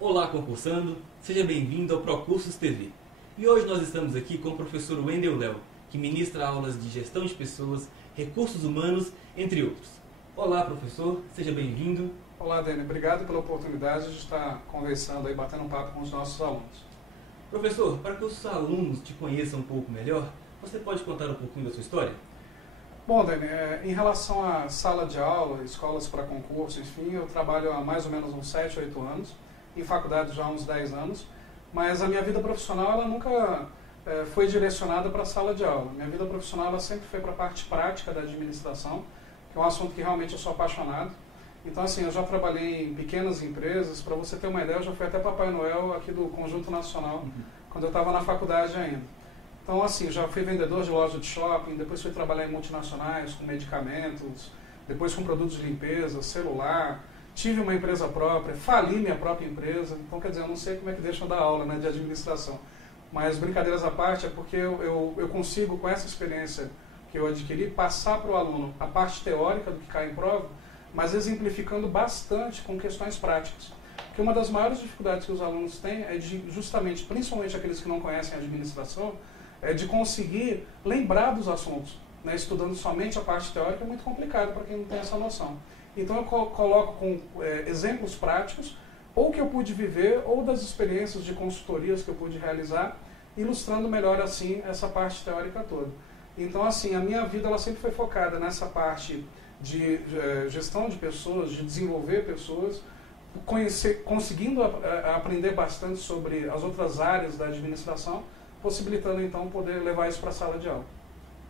Olá, concursando! Seja bem-vindo ao Procursos TV. E hoje nós estamos aqui com o professor Wendel Léo, que ministra aulas de gestão de pessoas, recursos humanos, entre outros. Olá, professor, seja bem-vindo. Olá, Dani, obrigado pela oportunidade de estar conversando e batendo um papo com os nossos alunos. Professor, para que os alunos te conheçam um pouco melhor, você pode contar um pouquinho da sua história? Bom, Dani, em relação à sala de aula, escolas para concurso, enfim, eu trabalho há mais ou menos uns 7, 8 anos, em faculdade já há uns 10 anos, mas a minha vida profissional ela nunca foi direcionada para a sala de aula. Minha vida profissional ela sempre foi para a parte prática da administração, que é um assunto que realmente eu sou apaixonado. Então, assim, eu já trabalhei em pequenas empresas. Para você ter uma ideia, eu já fui até Papai Noel aqui do Conjunto Nacional, quando eu estava na faculdade ainda. Então, assim, já fui vendedor de loja de shopping, depois fui trabalhar em multinacionais, com medicamentos, depois com produtos de limpeza, celular. Tive uma empresa própria, fali minha própria empresa. Então, quer dizer, eu não sei como é que deixam dar aula, né, de administração. Mas, brincadeiras à parte, é porque eu consigo, com essa experiência que eu adquiri, passar para o aluno a parte teórica do que cai em prova, mas exemplificando bastante com questões práticas. Porque uma das maiores dificuldades que os alunos têm é justamente, principalmente aqueles que não conhecem a administração, é de conseguir lembrar dos assuntos. Né? Estudando somente a parte teórica é muito complicado para quem não tem essa noção. Então eu coloco com exemplos práticos, ou que eu pude viver, ou das experiências de consultorias que eu pude realizar, ilustrando melhor assim essa parte teórica toda. Então assim, a minha vida ela sempre foi focada nessa parte de gestão de pessoas, de desenvolver pessoas, conseguindo aprender bastante sobre as outras áreas da administração, possibilitando então poder levar isso para a sala de aula.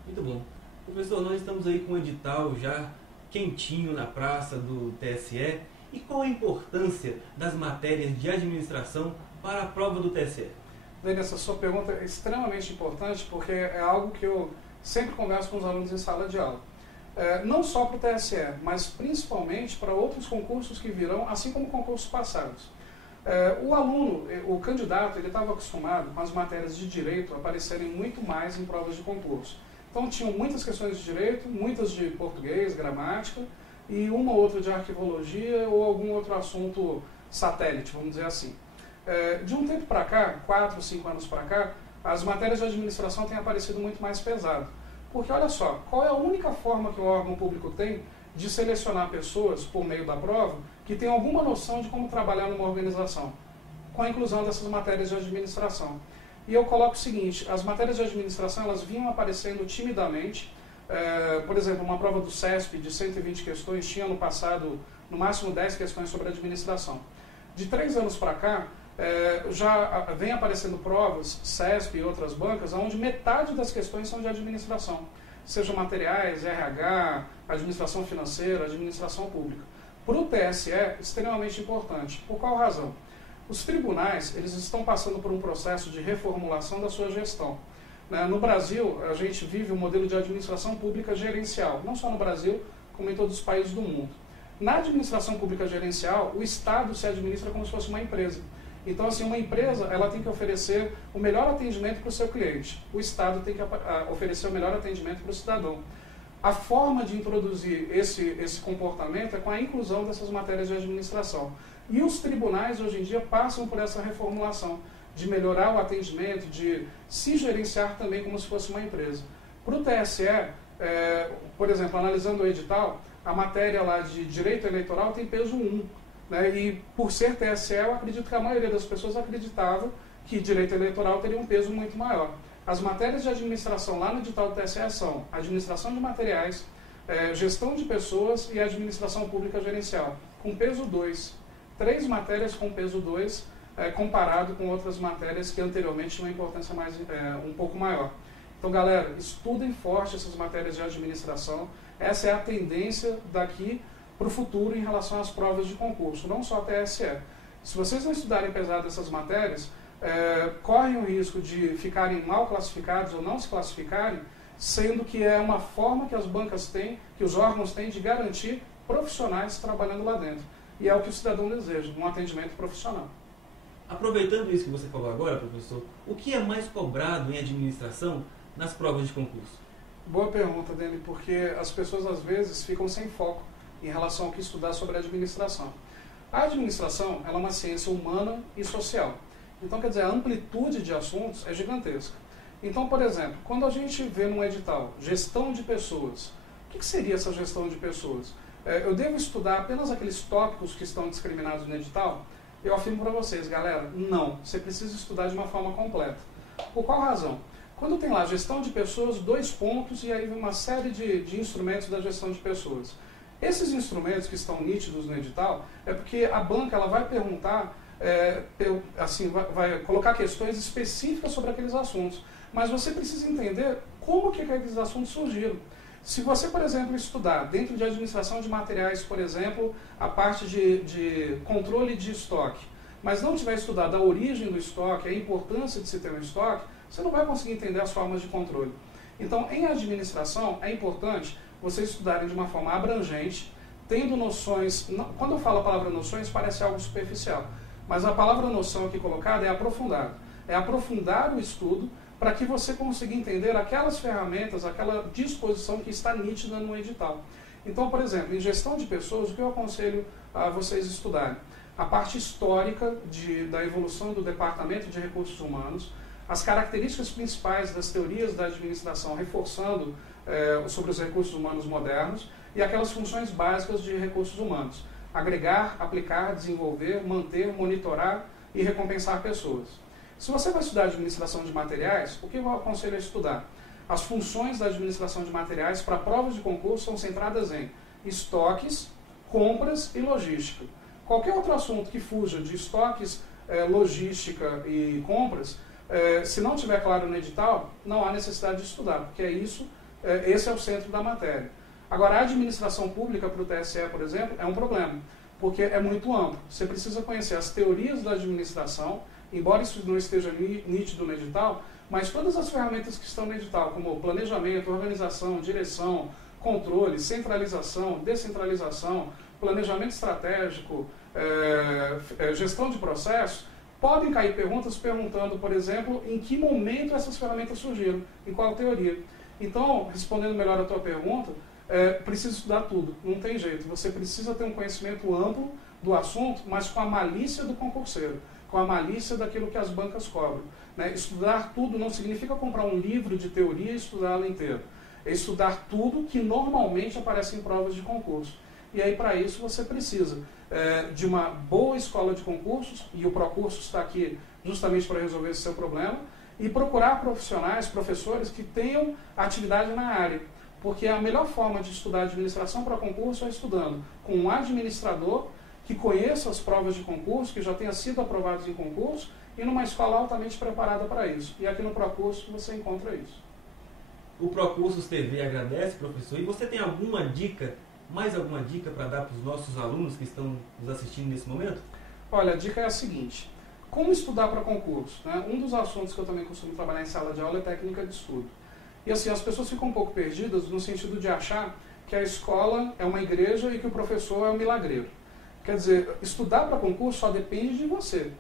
Muito bom. Professor, nós estamos aí com um edital já quentinho na praça do TSE. E qual a importância das matérias de administração para a prova do TSE? Dani, essa sua pergunta é extremamente importante porque é algo que eu sempre converso com os alunos em sala de aula. Não só para o TSE, mas principalmente para outros concursos que virão, assim como concursos passados. O aluno, o candidato, ele estava acostumado com as matérias de direito aparecerem muito mais em provas de concurso. Então tinham muitas questões de direito, muitas de português, gramática, e uma ou outra de arquivologia ou algum outro assunto satélite, vamos dizer assim. De um tempo para cá, 4, 5 anos para cá, as matérias de administração têm aparecido muito mais pesado. Porque olha só, qual é a única forma que o órgão público tem de selecionar pessoas por meio da prova que tem alguma noção de como trabalhar numa organização? Com a inclusão dessas matérias de administração. E eu coloco o seguinte, as matérias de administração elas vinham aparecendo timidamente. Por exemplo, uma prova do CESP de 120 questões tinha no passado no máximo 10 questões sobre administração. De 3 anos para cá, já vem aparecendo provas, CESP e outras bancas, onde metade das questões são de administração, sejam materiais, RH, administração financeira, administração pública. Para o TSE, extremamente importante. Por qual razão? Os tribunais eles estão passando por um processo de reformulação da sua gestão. No Brasil, a gente vive um modelo de administração pública gerencial, não só no Brasil, como em todos os países do mundo. Na administração pública gerencial, o Estado se administra como se fosse uma empresa. Então, assim, uma empresa ela tem que oferecer o melhor atendimento para o seu cliente. O Estado tem que oferecer o melhor atendimento para o cidadão. A forma de introduzir esse comportamento é com a inclusão dessas matérias de administração. E os tribunais, hoje em dia, passam por essa reformulação, de melhorar o atendimento, de se gerenciar também como se fosse uma empresa. Para o TSE, por exemplo, analisando o edital, a matéria lá de direito eleitoral tem peso 1. E por ser TSE, eu acredito que a maioria das pessoas acreditava que direito eleitoral teria um peso muito maior. As matérias de administração lá no edital do TSE são administração de materiais, gestão de pessoas e administração pública gerencial, com peso 2. 3 matérias com peso 2, comparado com outras matérias que anteriormente tinham uma importância um pouco maior. Então, galera, estudem forte essas matérias de administração. Essa é a tendência daqui para o futuro em relação às provas de concurso, não só a TSE. Se vocês não estudarem pesado essas matérias, correm o risco de ficarem mal classificados ou não se classificarem, sendo que é uma forma que as bancas têm, que os órgãos têm de garantir profissionais trabalhando lá dentro. E é o que o cidadão deseja, um atendimento profissional. Aproveitando isso que você falou agora, professor, o que é mais cobrado em administração nas provas de concurso? Boa pergunta, Dani, porque as pessoas às vezes ficam sem foco em relação ao que estudar sobre administração. A administração ela é uma ciência humana e social. Então, quer dizer, a amplitude de assuntos é gigantesca. Então, por exemplo, quando a gente vê num edital gestão de pessoas, o que seria essa gestão de pessoas? Eu devo estudar apenas aqueles tópicos que estão discriminados no edital? Eu afirmo para vocês, galera, não. Você precisa estudar de uma forma completa. Por qual razão? Quando tem lá gestão de pessoas, 2 pontos, e aí vem uma série de instrumentos da gestão de pessoas. Esses instrumentos que estão nítidos no edital, é porque a banca ela vai perguntar, vai colocar questões específicas sobre aqueles assuntos. Mas você precisa entender como que aqueles assuntos surgiram. Se você, por exemplo, estudar dentro de administração de materiais, por exemplo, a parte de controle de estoque, mas não tiver estudado a origem do estoque, a importância de se ter um estoque, você não vai conseguir entender as formas de controle. Então, em administração, é importante vocês estudarem de uma forma abrangente, tendo noções... Quando eu falo a palavra noções, parece algo superficial, mas a palavra noção aqui colocada é aprofundar. É aprofundar o estudo para que você consiga entender aquelas ferramentas, aquela disposição que está nítida no edital. Então, por exemplo, em gestão de pessoas, o que eu aconselho a vocês estudarem? A parte histórica da evolução do Departamento de Recursos Humanos, as características principais das teorias da administração, reforçando sobre os recursos humanos modernos, e aquelas funções básicas de recursos humanos: agregar, aplicar, desenvolver, manter, monitorar e recompensar pessoas. Se você vai estudar administração de materiais, o que eu aconselho a estudar? As funções da administração de materiais para provas de concurso são centradas em estoques, compras e logística. Qualquer outro assunto que fuja de estoques, logística e compras, se não tiver claro no edital, não há necessidade de estudar, porque esse é o centro da matéria. Agora, a administração pública para o TSE, por exemplo, é um problema, porque é muito amplo. Você precisa conhecer as teorias da administração, embora isso não esteja nítido no edital, mas todas as ferramentas que estão no edital, como planejamento, organização, direção, controle, centralização, descentralização, planejamento estratégico, gestão de processos, podem cair perguntas perguntando, por exemplo, em que momento essas ferramentas surgiram, em qual teoria. Então, respondendo melhor a tua pergunta, precisa estudar tudo, não tem jeito. Você precisa ter um conhecimento amplo do assunto, mas com a malícia do concurseiro, com a malícia daquilo que as bancas cobram. Né? Estudar tudo não significa comprar um livro de teoria e estudá-lo inteiro. É estudar tudo que normalmente aparece em provas de concurso. E aí, para isso, você precisa de uma boa escola de concursos, e o Procurso está aqui justamente para resolver esse seu problema, e procurar profissionais, professores que tenham atividade na área. Porque a melhor forma de estudar administração para concurso é estudando com um administrador que conheça as provas de concurso, que já tenha sido aprovados em concurso, e numa escola altamente preparada para isso. E aqui no Procurso você encontra isso. O Procursos TV agradece, professor. E você tem alguma dica, mais alguma dica para dar para os nossos alunos que estão nos assistindo nesse momento? Olha, a dica é a seguinte: como estudar para concurso? Né? Um dos assuntos que eu também costumo trabalhar em sala de aula é técnica de estudo. E assim, as pessoas ficam um pouco perdidas no sentido de achar que a escola é uma igreja e que o professor é um milagreiro. Quer dizer, estudar para concurso só depende de você.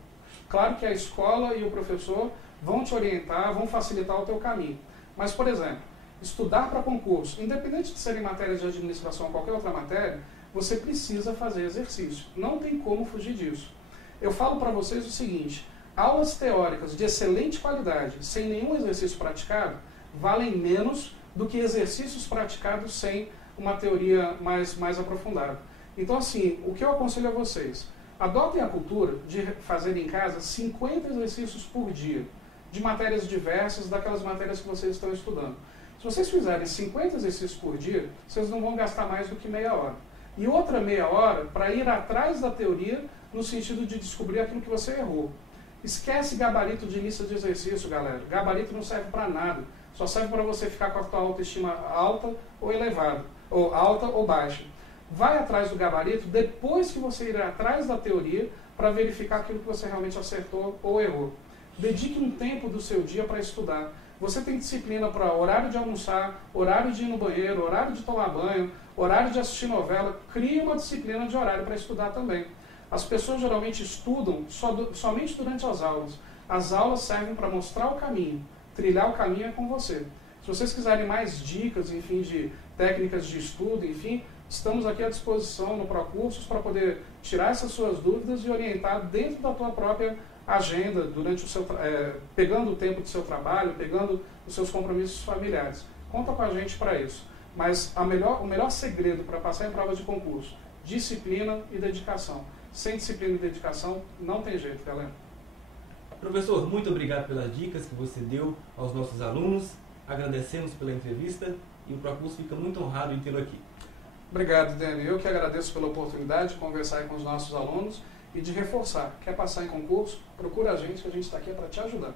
Claro que a escola e o professor vão te orientar, vão facilitar o teu caminho. Mas, por exemplo, estudar para concurso, independente de serem matérias de administração ou qualquer outra matéria, você precisa fazer exercício. Não tem como fugir disso. Eu falo para vocês o seguinte: aulas teóricas de excelente qualidade, sem nenhum exercício praticado, valem menos do que exercícios praticados sem uma teoria mais aprofundada. Então, assim, o que eu aconselho a vocês? Adotem a cultura de fazer em casa 50 exercícios por dia, de matérias diversas, daquelas matérias que vocês estão estudando. Se vocês fizerem 50 exercícios por dia, vocês não vão gastar mais do que meia hora. E outra meia hora para ir atrás da teoria, no sentido de descobrir aquilo que você errou. Esquece gabarito de lista de exercício, galera. Gabarito não serve para nada. Só serve para você ficar com a tua autoestima alta ou elevada, ou alta ou baixa. Vai atrás do gabarito depois que você ir atrás da teoria para verificar aquilo que você realmente acertou ou errou. Dedique um tempo do seu dia para estudar. Você tem disciplina para horário de almoçar, horário de ir no banheiro, horário de tomar banho, horário de assistir novela. Crie uma disciplina de horário para estudar também. As pessoas geralmente estudam somente durante as aulas. As aulas servem para mostrar o caminho. Trilhar o caminho é com você. Se vocês quiserem mais dicas, enfim, de técnicas de estudo, enfim, Estamos aqui à disposição no Procursos para poder tirar essas suas dúvidas e orientar dentro da tua própria agenda, durante o seu pegando o tempo do seu trabalho, pegando os seus compromissos familiares. Conta com a gente para isso. Mas o melhor segredo para passar em prova de concurso, disciplina e dedicação. Sem disciplina e dedicação, não tem jeito, galera. Professor, muito obrigado pelas dicas que você deu aos nossos alunos. Agradecemos pela entrevista e o Procurso fica muito honrado em tê-lo aqui. Obrigado, Dani. Eu que agradeço pela oportunidade de conversar com os nossos alunos e de reforçar. Quer passar em concurso? Procura a gente, que a gente está aqui para te ajudar.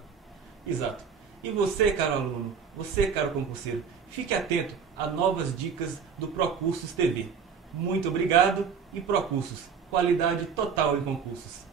Exato. E você, caro aluno, você, caro concurseiro, fique atento a novas dicas do Procursos TV. Muito obrigado e Procursos, qualidade total em concursos.